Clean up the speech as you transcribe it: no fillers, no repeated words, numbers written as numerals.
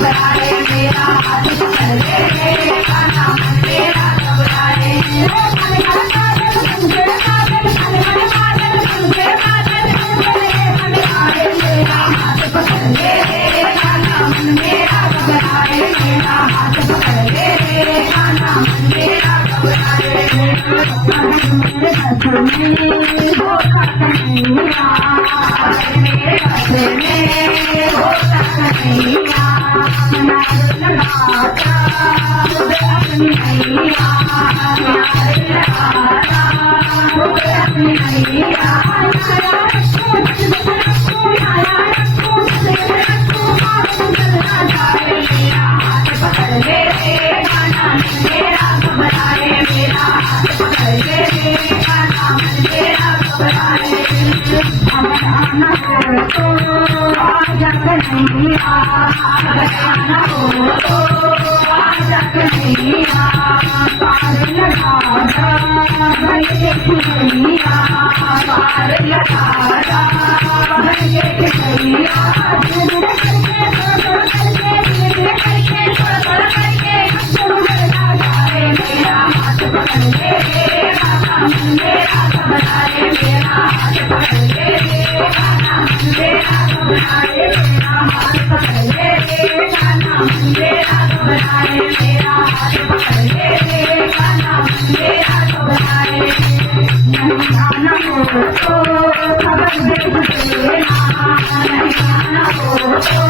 घबराए मेरा हाथ पकड़ ले कान्हा मन मेरा घबराए समझे पागल समझे पागल हमें आए मेरा हाथ पकड़ ले कान्हा मन मेरा घबराए मेरा हाथ पकड़ ले कान्हा मन मेरा घबराए होता कन्हैया मेरे बदले में होता कन्हैया लगाता अपनी नैया लगाता अपनी नैया मेरा हाथ पकड़ ले कान्हा मन मेरा घबराए मेरा हाथ पकड़ ले कान्हा मन मेरा घबराए घबराना हो तो आजा कन्हैया घबराना हो तो आजा कन्हैया पार लगा भर के कन्हैया पार लगा भर के कन्हैया मेरा हाथ पकड़ ले कान्हा मन मेरा घबराए मेरा हाथ पकड़ ले कान्हा मन मेरा घबराए मेरा हाथ पकड़ ले कान्हा मन मेरा घबराए मेरा हाथ पकड़ ले कान्हा मन मेरा घबराए नहीं आना हो तो खबर दे देना नहीं आना हो तो